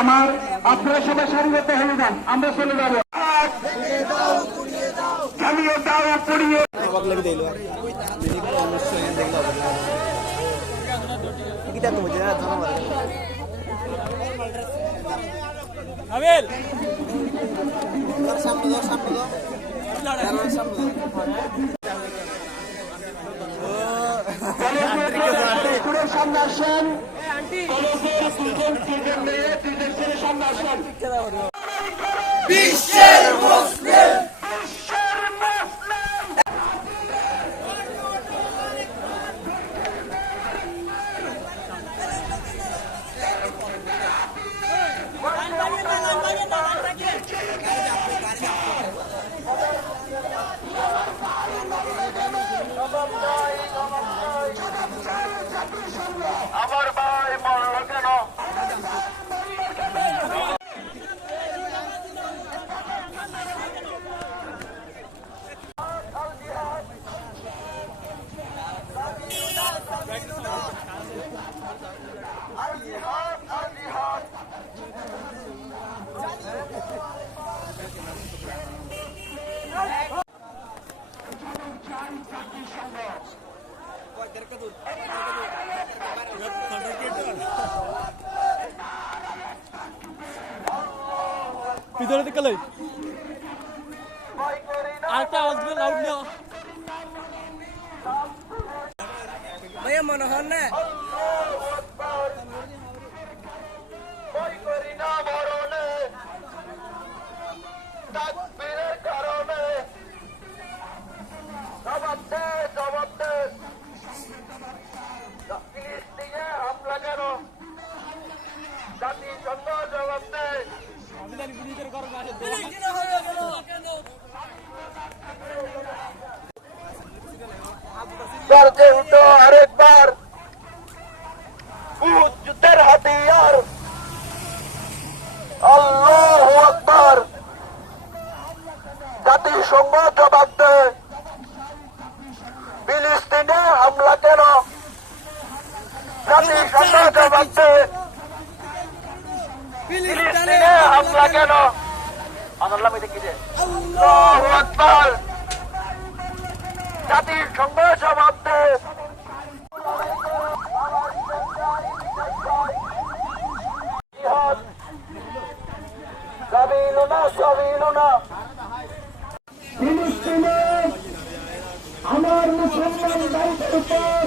আমার, আপনারা সবাই সারিবদ্ধ হয়ে যান, আমরা চলে যাবো। জ্বালিয়ে দাও, পুড়িয়ে সামনে আসেন, সামনে আসেন। বিশ্বের মুসলিম আমার ভাই মরল কেন? ভিতরে থেকে লই আরেকটা আওয়াজ দিলে লাউড না ভাইয়া মনে হন না উঠো আরেকবার, যুদ্ধের হাতিয়ার, আল্লাহু আকবার। জাতিসংঘ জবাব দেয়, ফিলিস্তিনে হামলা কেন? জাতিসংঘ জবাব দেয়, ফিলিস্তিনে হামলা কেন? আল্লাহু আকবার। জাতিসংঘ জবাব দেয়, ফিলিস্তিনে আমার মুসলমান ভাইদের উপর